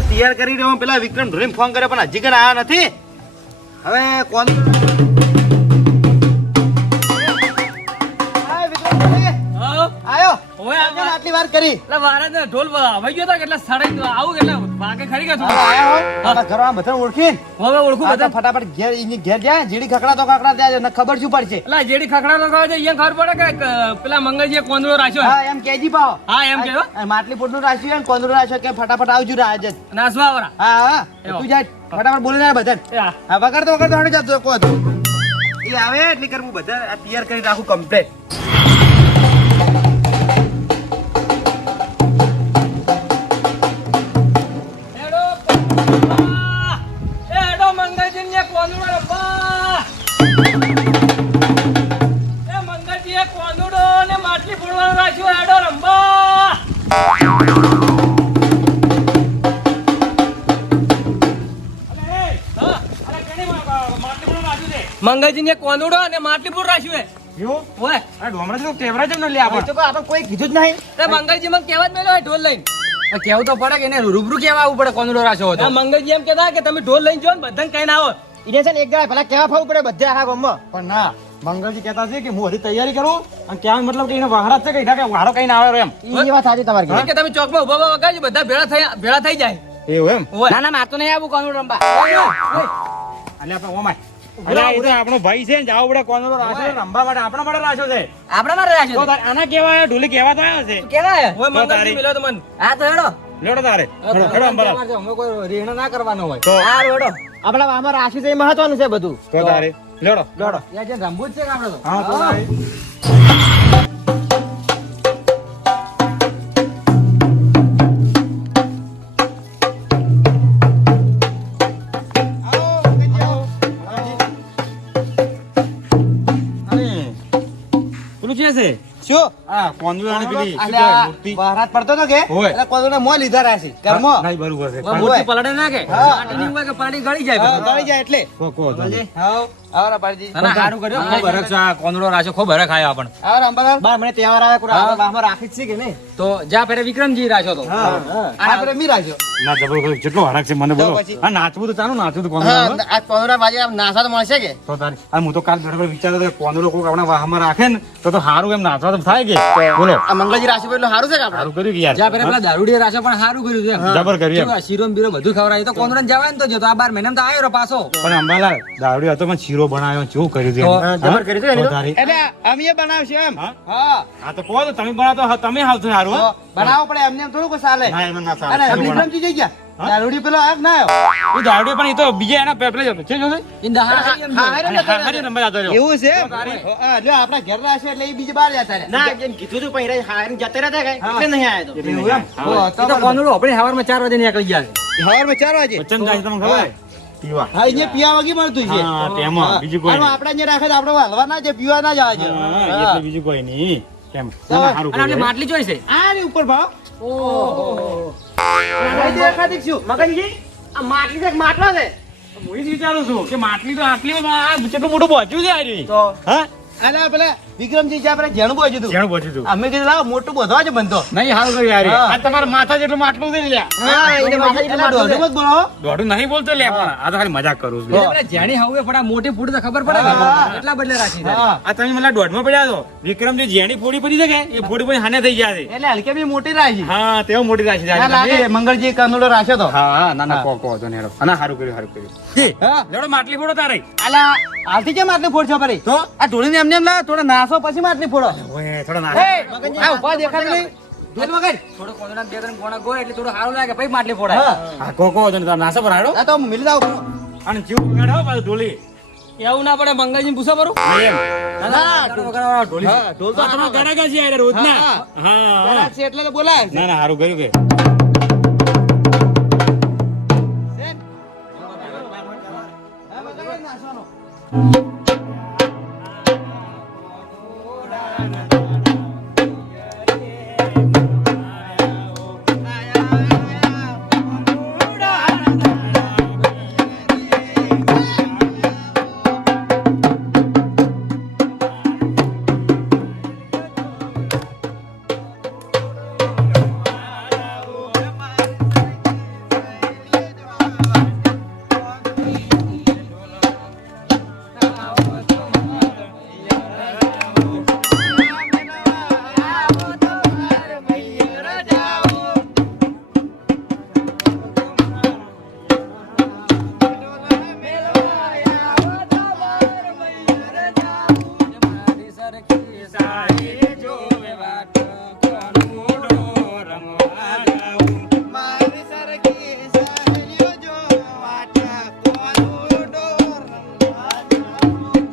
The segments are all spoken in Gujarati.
પણ તૈયાર કરી રહ્યો પેલા વિક્રમ ઢોલીને ફોન કર્યો પણ હજી કઈ આવ્યા નથી. હવે કોણ આયો? આટલી વાર કરી ઢોલ વાઈ ગયો કેટલા સાડા આવું કેટલા વાગે ખરી ગયા ઘરમાં બધા ઓળખી હવે ઓળખું બધા ફટાફટ ઘેર ઘેર જાય જેડી ખકડા તો ખકડા ત્યાં ખબર શું પડશે. એટલે જેડી ખખડા લગાવે છે અહીંયા ખબર પડે કે પેલા મંગળજીએ કોંદડો રાખ્યો હા એમ કેજી પાવ. હા એમ કેજો માટલી પોટનું રાખ્યું ને કોંદડો રાખ્યો કે ફટાફટ આવજો રાજ નાસવા વાળા. હા હા તું જાય ફટાફટ બોલી ના બધા. હા વગર તો હણી જતો કો એ આવે એટલે કરવું બધા તૈયાર કરી રાખું કમ્પ્લીટ. મંગળજી ને કોંદડો અને માટલી પૂર રાખ્યું કોઈ કીધું જ નહીં. મંગળજી મને કેવા જ મેલો ઢોલ લઈને કેવું તો પડે કે એને રૂબરૂ કેવા આવવું પડે કોંદડો રાખ્યો હતો. મંગળજી એમ કેતા કે તમે ઢોલ લઈને જો ને બધાને કઈ ના આવો. એને છે ને એક જણા પેલા કેવા ફાવું પડે બધા આખા ગામમાં. પણ ના મંગળજી કહેતા છે કે હું હજી તૈયારી કરું અને ક્યાં મતલબ કે એને વહારા છે કે વારો કઈ ના આવે એમ. એ વાત સાચી તમારી. કે તમે ચોકમાં ઉભા વગાડજો બધા ભેળા થઈ જાય. એવું એમ? ના ના માર તો નહીં આવું કોંદડો રંબા. એટલે આપણે ઓમાય આપણો ભાઈ છે ને જાવ પડે કોંદડો રાખ્યો રંબા માટે આપણા માટે રાખ્યો છે. આપણા માટે રાખ્યો તો આના કેવા ઢોલી કેવા તો આવ્યો છે કેવા ઓય મંગળજી મિલો તો મન. હા તો હેડો લેડો તારે હેડો અંબાલા અમે કોઈ રેહણા ના કરવાનો હોય. તો હા હેડો આપણા આમાં રાખ્યું છે એ મહત્વનું છે બધું. તો તારે લેડો લેડો. યા જે રંબુ જ છે કે આપણે તો. હા તો તારે શું હા કોંદડાની પેલી શું અલ્યા, કહેવાય, મૂર્તિ વરસાદ પડતો હતો કે હોય. એટલે કોદોને મોં લીધા રાશી ઘરમાં. નહીં બરોબર છે હા, મૂર્તિ પલડે ના કે હા. પાટીની હોય કે પાટી ગળી જાય હા, બધું. ગળી જાય એટલે કો તમે હાવ આવરા પાડજી. ના, ના, સારું કર્યું. ખૂબ હરખ છે આ કોંદડો રાખ્યો, ખૂબ હરખ આયો આપણને. આવરા અંબાલાલ. બાર મને તહેવાર આવે કોઈ આપણા વાહમાં રાખી જ છે કે નહીં? તો જ્યાં પેલા વિક્રમજી રાખ્યો તો હા આપણે મી રાખ્યો. ના જબરદસ્ત જેટલો હરાક છે મને બોલો તો પછી? હા નાચવું તો ચાનું નાચવું તો હા કોંદડો આ કોદરા બાજે આમ નાસા તો મળશે કે? તો તારે આ હું તો કાલ બેઠો વિચારતો હતો કે કોંદડો કોક આપણા વાહમાં રાખે ને તો સારું એમ નાચવા તો થાય કે બોલો આ મંગળજી રાશિ પર એટલું સારું છે કે આપણે? સારું કર્યું કે યાર જ્યાં પેલા પેલા દારૂડી રાખ્યો પણ સારું કર્યું છે એમ. જબર કર્યું એમ. જો આ શીરો ને બીરો બધું ખવડાવ્યું તો કોંદડાને જવાય ને તો જતો આ 12 મહિનામાં તો આવ્યો રો પાછો. પણ અંબાલાલ દાવડી હતો પણ શીરો બનાવ્યો કેવું કર્યું છે તો, એને? જબર કર્યું છે એની તો તો. તારી. એટલે અમે બનાવશે એમ. હા? હા હા તો કહો તો તમે બનાવો તો તમે આવશો સારું તો હો? બનાવવું પડે એમને એમ થોડું કોઈ ચાલે. ના એમ ના અને સારું શીરો બનાવો. વિક્રમજી જઈ ગયા દારૂડી પેલો આગ ના આવ્યો. એ દાવડી પણ એ તો બીજા એના પેપલે જતો છે જોશે? ઈ દહાડા ખાઈ એમ હા, જો. હારે હા, હારી નંબર જતો રહ્યો. એવું છે હા, જો આપણા ઘર રાશે એટલે એ બીજે બહાર જતા રહ્યા. ના, એમ કીધું તું પણ હારે જતા રહેતા કઈ એટલે નહીં આયા તો. એટલે નહીં એવું એમ? હા. તો ઈ તો કોંદડો આપણે સવારમાં 4 વાગે નીકળી ગયા છે. સવારમાં 4 વાગે વચન જાય છે તમને ખબર? પીવા. હા અહીંયા પીવા વાગી મળતું છે. હા, તેમાં બીજું કોઈ આમાં નહીં. આપણે અહીંયા રાખે તો આપણે હલવા ના જાય પીવા ના જવા હા, જાય. એટલે બીજું કોઈ નહીં કેમ ના, ના, સારું અને આપણી કર્યું. માટલી જોઈ છે. આ રે ઉપર ભાવ ઓહો. એકાદિક છું મગનજી આ માટલી છે કે માટલો છે? હું એ જ વિચારું છું કે માટલી તો આટલીમાં આ કેટલું મોટું પહોંચ્યું છે આ રહ્યું. તો હા અલા પેલા વિક્રમજી જ્યાં આપણે જેણું બોલ્યું હતું જેનું પહોંચ્યું હતું. અમે કીધું લાવ મોટું બધો જ બનતો. નહીં સારું કર્યું યાર હા. આ તમારા માથા જેટલું માટલું છે લ્યા. હા એને માથા જેટલું માટલું છે. બોલો દોઢું નહીં બોલતો લ્યા પણ આ તો ખાલી મજાક કરું છું. એટલે પેલા જેણી હવે પણ આ મોટી ફૂટ તો ખબર પડે ને. હા. એટલા બદલે રાખી છે. હા આ તમે મને દોઢમાં પડ્યા છો વિક્રમ જે જેની ફોડી પડી છે કે એ ફોડી પડી હાને થઈ ગયા છે. એટલે હલકે બી મોટી રાશી. હા તેવો મોટી રાશિ છે ના આજે. લાગે મંગળજી કંદોડો રાખ્યો તો. હા હા ના ના હા. કો તો નેડો અને સારું કર્યું સારું કર્યું. હા લેડો માટલી ફોડો તારે. અલા હાલથી કેમ આટલી ફોડશો પરી? તો આ ઢોળીને એમને એમ લાવ થોડા નાસો પછી માટલી ફોડો. ઓય થોડા ના. આ ઉભા દેખાય નહીં ઢોલ વગાડ. થોડો કોંદડાને 2-3 ગોણા ગોળે એટલે થોડું સારું લાગે પછી માટલી ફોડાય. હા હા કો તો તાર નાસો પર હાડો આ તો મિલી જાવ. અને જીવ વગાડો પાછું ઢોલી. એવું ના પડે મંગળજીને પૂછો બરું. એમ. ના ઢોલી. હા ઢોલ તો તમારા ગરાગા છે યાર રોજના. હા, હા ગરાગ છે એટલે તો બોલાય છે. ના ના સારું કર્યું કે. શેન? હા, બતાવો નાસવાનો. વાળી જોવે વાટ કોનુડો રમવા જાઉં. મારી સરખી સહેલીઓ જો વાટ કોનું ડોર રમવા જાઉં.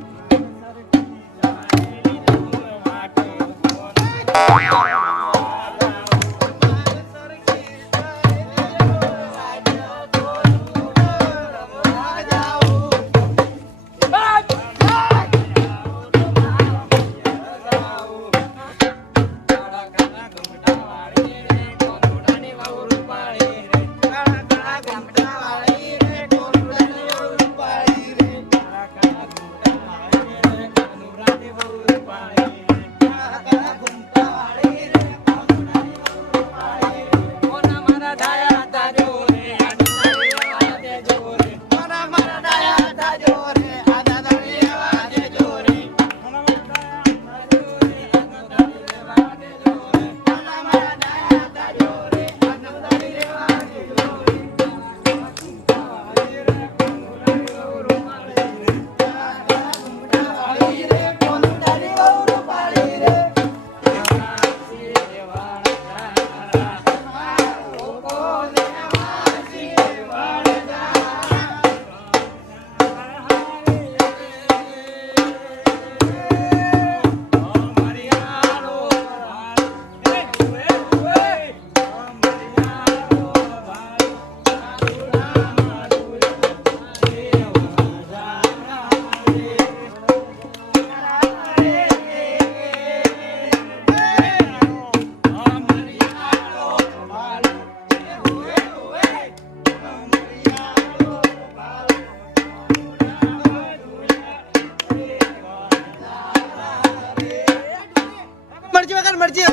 મરજી વગર મરજી.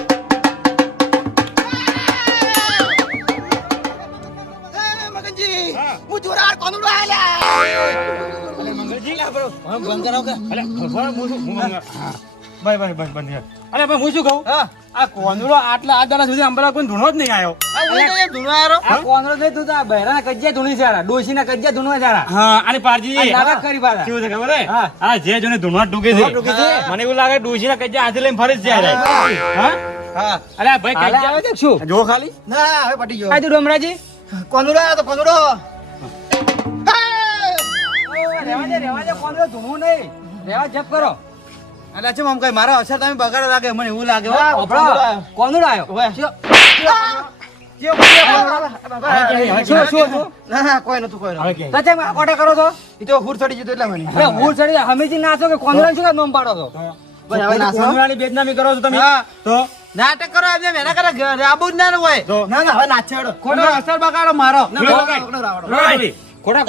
મગનજી હા. હું જોરાર કોનુડો આલ્યા. અલે મંગળજી બંધ કરાવો કે અલે ભગવાન હું શું હું મંગળ હા બસ બસ બસ બંધ કર. અલે પણ હું શું કહું હા આ કોનુડો આટલા આ દાડા સુધી અંબાલા કોઈ ધૂણો જ નહીં આવ્યો. આ ધુણવારો આ કોનરો દે તું તો આ બહેરાના કજ્જા ધૂણી છે ડોશીના કજ્જા ધૂણવા જારા હા અને પારજી આ નાટક કરી પાછા. કેવું છે ખબર હે હા. આ જે જોને ધૂણવા ટૂકે છે ટૂકે છે. મને એવું લાગે ડોશીના કજ્જા હાથે લઈને ફરી જ જાય હા હા અલે આ ભાઈ હાલે આવે કજ્જા છે શું જો ખાલી ના હવે પટી ગયો. આ તું ડોમરાજી કોનુડો આવ્યો તો કોનુડો. રેવા દે કોનરો ધૂણવું નહીં રેવા જપ કરો અલા છે આમ કઈ મારા અસર તમે બગાડો લાગે મને એવું લાગે હો. હા, કોનુડો આવ્યો. કોનરો આવ્યો ઓવે. શું? કેવો કોનુડો? શું શું શું ના ના કોઈ નતું કોઈ હવે નતું. કે તો ચેમ આ કોટા કરો છો ઈ તો હુર ચડી જતો એટલે મને. અરે હું ચડી હમેજી નાસો કે કોનરા શું કામ નોમ પાડો છો બસ હવે નાસો. કોનુડાની બેદનામી કરો છો તમે હા. તો નાટક કરો એમને એના કરે આબુ જ ના હોય. તો. ના ના હવે નાચે હેડો. ખોટો ના. અસર બગાડો મારો. ના, ના, બગાડ. કોકનો રાવડો. રોય. ખોટા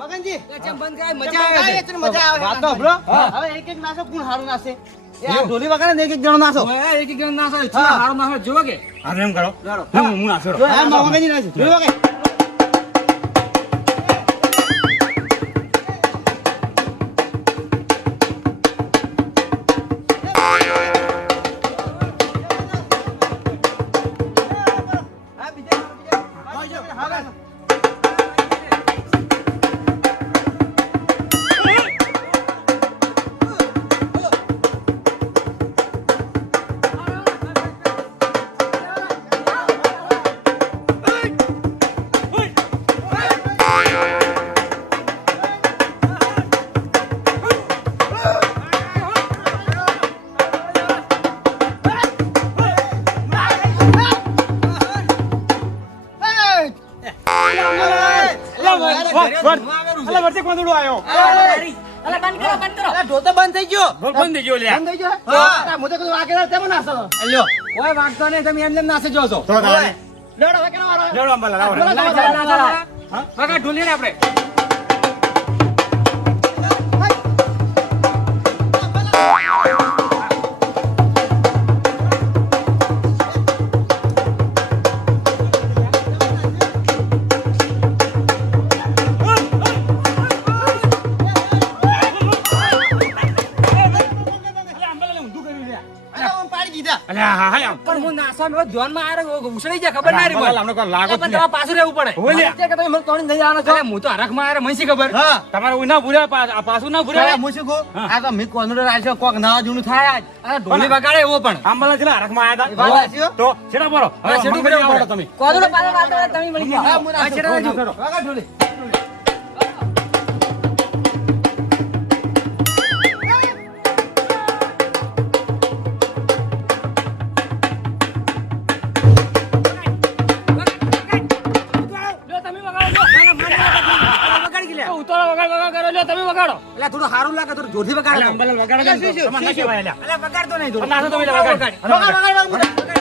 મગનજી ચેમ બંધ કરાય મજા આવે આવે છે છે મજા આવે. વાત તો સાંભળો. હા. હવે એક એક નાસો કોણ હારું નાસે એ આ ઢોલી વગાડે ને એક એક જણો નાસો. ઓય, એક એક જણ નાસો હા. હારો નાસો જોવો કે હવે એમ કરો ચાલો. હું નાખો હા મગનજી નાસે ઢોલી વગાડે. હા બીજા હા અલે વચ્ચે કોનુડો આવ્યો અલા બંધ કરો બંધ કરો. અલા ઢોલ તો બંધ થઈ ગયો. ઢોલ બંધ થઈ ગયો લ્યા બંધ થઈ ગયો. હા હું તો કીધું વાગે તેમ નાસો. લ્યો ઓય વાગતો નહીં તમે એમને એમ નાસે જો છો તો તારે લેવડો હવે કેનો વારો? લેવડો અંબાલા લાવો બોલો, ના, બોલો. ના, ના, ના. હા? વગા ઢોલીએ ને આપણે પાડી દીધા. અલ્યા હા હા પણ હું નાસામાં ધ્યાનમાં આવ્યો ઉછળી જાય ખબર ના રહી મને. અમને કોઈ લાગો જ પણ નહીં. તમારે પાછું રહેવું પડે. ઓલે. કે તમે મને તોડી લઈ જવાના છો. હું તો હરખમાં આવ્યો મને શી ખબર. હા. તમારે ઉઈ ના ભૂલ્યા પાછું ના ભૂલ્યા હું શું કહું? હા. આ તો મેં કોનડો રાખ્યો, કોક નવા જૂનું થાય આજ. આ ઢોલી વગાડે એવો પણ. આંબાલા છેલ્લા હરખમાં એ આવ્યા વાત હતા સાચી હો. તો છેડા બોલો હવે છેડું મને પડે આવડો તમે કોદડો પાછો વાતો તમે મળી ગયા. હા, હું નાખું. છેડા બાજુ. વગાડ ઢોલી. લ્યો તમે વગાડો. વગાડી ગયા. ઉતારો વગાડ કરો. લ્યો તમે વગાડો. એટલે થોડું સારું લાગે, થોડું જોરથી વગાડ. અલ્યા અંબાલાલ વગાડે છે ને તો શું, શું, તમારે ના શું, કહેવાય અલ્યા. અલ્યા વગાડતો નહીં થોડું. નાખો તમે એટલે વગાડ. વગાડ, વગાડ, વગાડ.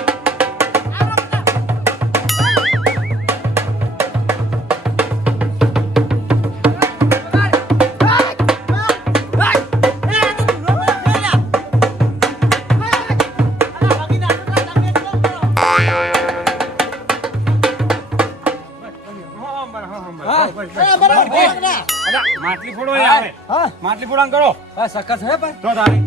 અલ્યા, માટલી ફોડો એ આવે. હા. માટલી ફોડાણ કરો હા, સક્કર છે ભાઈ. તો તારી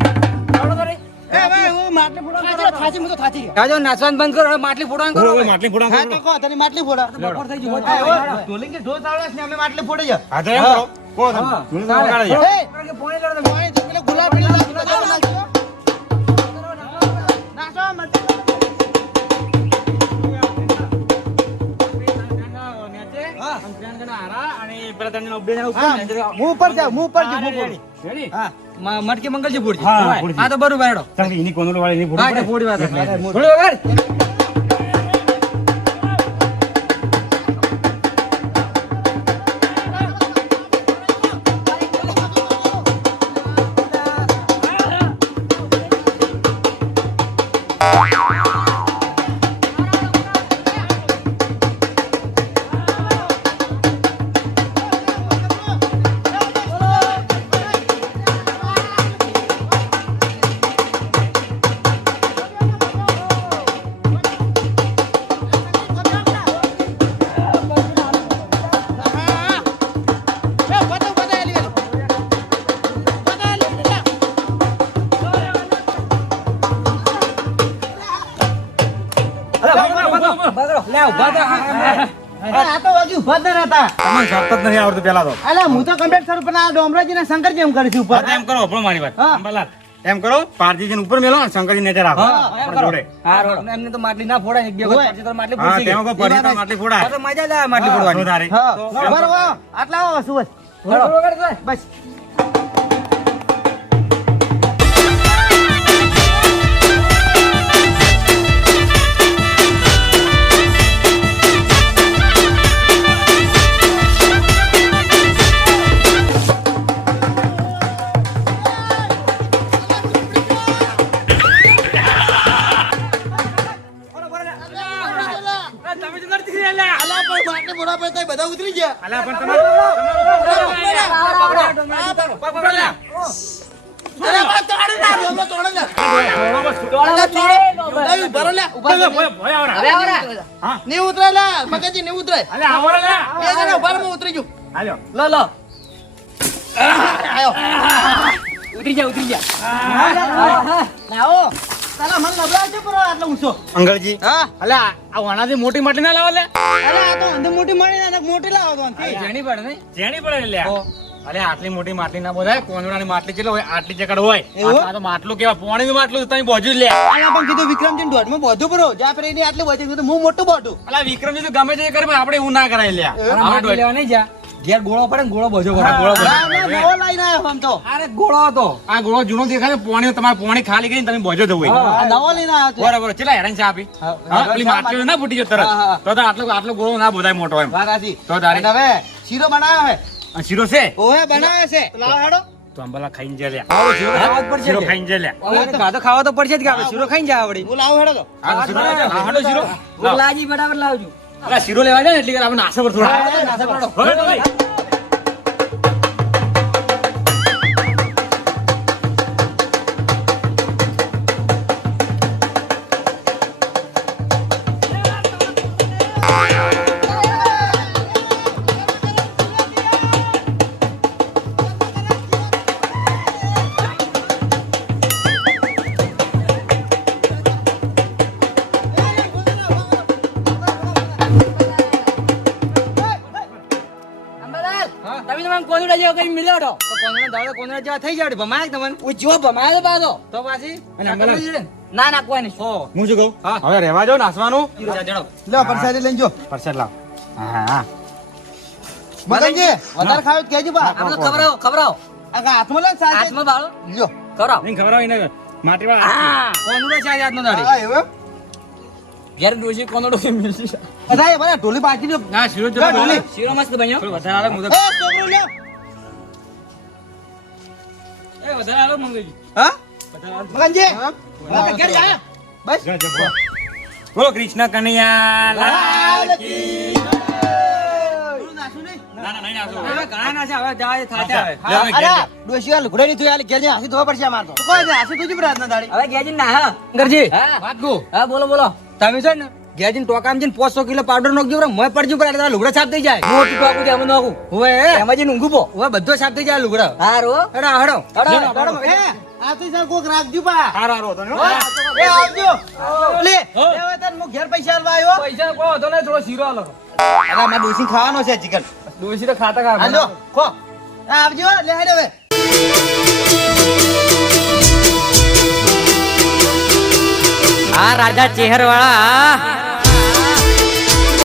એ ભાઈ, હું માટલી ફોડવાનું થાચી, કરું. થાચી, હું તો થાચી ગયો. જાજો, નાચવાનું બંધ કરો. હવે માટલી ફોડવાનું કરો. ઓય, માટલી ફોડાણ હા, કરો તો કહો, તને માટલી ફોડા. બપોર થઈ ગયું. હા, એવો ઢોલિંગ કે ઢોલ તાવડે છે ને અમે માટલી ફોડી છે. હા તો એમ કરો કહો તમે. હા. ઢોલ વગાડે છે. એ, પાણી લડો, પાણી જો પેલો ગુલાબ પીળો લાગતો હતો, નાખજો. નાખો, મરચું. હા. અને પેલા ત્રણ જણા બે જણા ઉપર હા, ને, અંદર હું ઉપર જાઉં, હું ઉપર જાઉં, હું ઉપર. રેડી? હા. મટકી મંગલજી ફોડજી. હા, હા, ફોડજી. આ તો બરોબર હેડો. ચાલ, એની કોનોર વાળી એની ફોડો હા, પડે. એટલે ફોડી વાત એટલે. એટલે. થોડી વગાડ. બગડો. લે, ઊભા થા. આ તો વાગી ઉભા જ ન રહેતા. તમને સાપત જ નથી આવડતું પેલા તો. અલા, હું તો કમ્પ્લીટ કરું પણ આ ડોમરાજીને શંકર જેમ કરે છે ઉપર. હા, તો એમ કરો આપણો મારી વાત હા. અંબાલાલ એમ કરો પારજીજીને ઉપર મેલો અને શંકરજી નીચે રાખો હા, એમ આપણે કરો. જોડે. હા, રોડ. એમને તો માટલી ના ફોડાય. એક બે વખત હોય. પડશે તો માટલી હા ફૂટી ગઈ. તેમાં કોઈ પડી તો માટલી ફોડાય. આ તો મજા જ આવે માટલી તો ફોડવાની. તારે. હા, તો બરોબર. આટલા આવો સુવજ. થોડું વગાડ તો. બસ. તમે તો નથી રહ્યા. અલા, પણ માટલી ફોડા પછી તો બધા ઉતરી ગયા. અલા, પણ તમે અરે, બા, તોડી ના, ડોમરો તોડી ના. થોડો બસ. અલા, ઉભા રહો લે. ભોય આવરા. હા નહીં ઉતરે લે, મગજજી નહીં ઉતરે. અલે આવરા લે. બે જણા ઉભા રહો, હું ઉતરી જઉં. હાલ્યો. લો લો. આયો. ઉતરી જા, ઉતરી જા. લાવો. સાલા મને લબડાવજો પર આટલો ઊંચો. અંગળજી હા. અલે આ વાણાથી મોટી માટલી ના લાવો લે. અલા, આ તો અંદર મોટી મળી ને મોટી લાવો તો આનથી. જાણી પડે ને. જેણી પડે લે. ઓ. અલે આટલી મોટી માટલી ના બોલાય કોનડાની માટલી કેટલો હોય આટલી જકડ હોય એવું? આ તો માટલું કેવા પોણીનું માટલું તમે બોજુ જ લે. અલા, પણ કીધું વિક્રમજી ને દોઢમાં બોધું બરો. જ્યાં ફરી એની આટલી બોધી કીધું હું મોટું બોધું. અલા વિક્રમજી તો ગમે તે કરે પણ આપણે એવું ના કરાય લે. એવું? આ માટલી લેવા નહીં જા. ઘેર ગોળો પડે ને ગોળો ભજો હા, ગોળો ભજો. ના, ના, નવો લઈને આવ્યો આમ તો. અરે ગોળો હતો. આ ગોળો જૂનો દેખાય છે પોણી તમારે પોણી ખાલી કરીને તમે બોજો જવું હોય. આ નવો લઈને આવ્યો છે. બરાબર કેટલા હેરાન છે આપી હા, હા પેલી માટલી ના ફૂટી ગયો હા, હા. તરત તો આટલો આટલો ગોળો ના બોધાય મોટો એમ વાત સાચી. તો તારી. અને હવે શીરો બનાવ્યો છે. આ શીરો છે ઓહે બનાવ્યો છે. લાવો હેડો. તો અંબાલા ખાઈને જે લે આવો શીરો ખાવા જ પડશે શીરો કે? ખાઈને જે લે હવે કાં તો ખાવા તો પડશે જ કે આપણે શીરો ખાઈને જા આવડી. હું લાવો હેડો તો. આ શીરો આ હાડો શીરો લાવ. લાજી બરાબર લાવજો. અલા શીરો લેવા જાય ને એટલે આપણે નાસ્તો પર થોડા હા, નાસ્તો કરો. હવે તો લઈ. મિલ્યો કઈ મિલ્યો તો કોંદરા દાડો કોંદરા જેવા થઈ જાય ભમાય તમને હું જો ભમાયો તો પાછો તો પાછી અને અંગલ ના ના કોઈ નહીં હું શું કહું હવે રહેવા દો નાસવાનું લો પરસાદી લઈને જો પરસેટ લાવ હા હા મગનજી વધારે ખાવ તો કહેજો બા આપણે ખબરાવો આ હાથમાં લે સાહેબ હાથમાં બાળો લ્યો ખબરાવો નહીં ખબર આવે ને માટીવાળા હા કોંદરા છે આજનો દાડી Ah, હા એવું ઘેર ડોશી કોનડો કે મિલશે અરે ભલે ઢોલી પાછી દો ના શીરો લે, ઢોલી. શીરો મસ્ત બન્યો થોડું વધારે આવે મુદત એ છોકરો લ્યો એ વધારે આલો મંગજી હા મગનજી આપણે ઘેર જા બસ બોલો કૃષ્ણ કનૈયા લાલ કી જય. થોડું નાસું નહીં? ના ના નહીં નાસો હવે ઘણા ના છે હવે જાય થાતે આવે લે, હવે ઘેર અરે જા. ડોશી આ લુગડા ની થયું આલી ઘેર જા હાસી ધોવા પડશે અમાર તો કોઈ નહીં હાસી ધોજી પ્રાર્થના દાડી હવે ગેજીન ના હા અંગરજી વાત કહું હા બોલો તમે છે ને ગેજીન ટોકામ જઈને 500 કિલો પાવડર નાખજો બરા મોય પડજો પર એટલે લુગડા સાફ થઈ જાય મોટું ટોકું છે અમે નાખું ઓવે એમાં જઈને ઊંઘું પો ઓવે બધો સાફ થઈ જાય લુગડા હારો હેડો હેડો હેડો. એ આ તો સાહેબ કોક રાખજો પા હારો હારો હતો ને હો. એ આવજો લે હો. એ હવે તને હું ઘેર પૈસા આલવા આવ્યો પૈસા કોઈ હતો ને થોડો શીરો આલો અરે મારા ડોસી ખાવાનો છે ચિકન ડોશી તો ખાતા હાલો ખો આ આવજો લે હેડો હવે આ રાજા ચેહર વાળા